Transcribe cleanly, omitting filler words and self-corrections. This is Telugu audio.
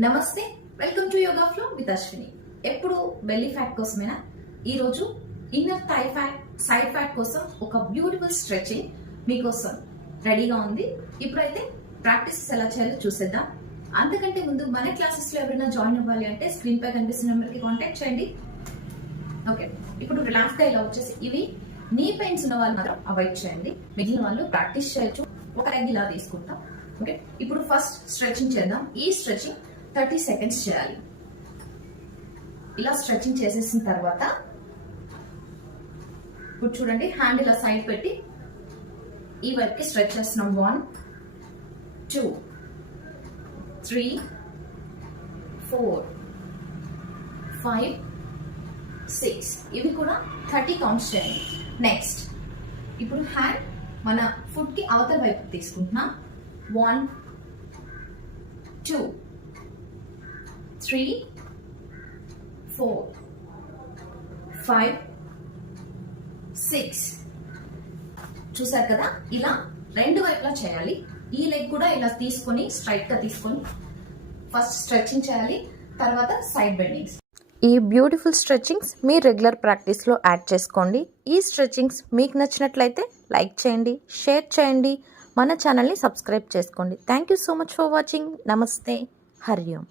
నమస్తే, welcome to yoga flow with Ashwini. ఎప్పుడు బెల్లీ ఫ్యాట్ కోసమేనా? ఈరోజు inner thigh fat, side fat కోసం ఒక బ్యూటిఫుల్ స్ట్రెచింగ్ మీకోసం రెడీగా ఉంది. ఇప్పుడైతే ప్రాక్టీస్ ఎలా చేయాలో చూసేద్దాం. అంతకంటే ముందు మన క్లాసెస్ లో ఎవరైనా జాయిన్ అవ్వాలి అంటే స్క్రీన్ పై కనిపిస్తున్న నెంబర్కి కాంటాక్ట్ చేయండి. ఓకే, ఇప్పుడు రిలాక్స్ గా ఇలా వచ్చేసి ఇవి నీ పెయిన్స్ ఉన్న వాళ్ళు మాత్రం అవాయిడ్ చేయండి. మిగిలిన వాళ్ళు ప్రాక్టీస్ చేయొచ్చు. ఒక లెగ్ ఇలా తీసుకుంటాం. ఓకే, ఇప్పుడు ఫస్ట్ స్ట్రెచింగ్ చేద్దాం. ఈ స్ట్రెచింగ్ 30 సెకండ్స్ చేయాలి. ఇలా స్ట్రెచింగ్ చేసేసిన తర్వాత ఇప్పుడు చూడండి, హ్యాండ్ ఇలా సైడ్ పెట్టి ఈ వైపుకి స్ట్రెచ్ చేస్తున్నాం. 1 2 3 4 5 6 ఇవి కూడా 30 కౌంట్స్ చేయండి. నెక్స్ట్ ఇప్పుడు హ్యాండ్ మన ఫుట్ కి అవతల వైపు తీసుకుంటున్నాం. 1 2 3 4 5 6 చూసారు కదా, ఇలా రెండు వైపులా చేయాలి. ఈ లెగ్ కూడా ఇలా తీసుకొని స్ట్రైట్ గా తీసుకొని ఫస్ట్ స్ట్రెచింగ్ చేయాలి, తర్వాత సైడ్ బెండింగ్స్. ఈ బ్యూటిఫుల్ స్ట్రెచింగ్స్ మీ రెగ్యులర్ ప్రాక్టీస్లో యాడ్ చేసుకోండి. ఈ స్ట్రెచింగ్స్ మీకు నచ్చినట్లయితే లైక్ చేయండి, షేర్ చేయండి, మన ఛానల్ని సబ్స్క్రైబ్ చేసుకోండి. Thank you so much for watching. నమస్తే, హరి ఓం.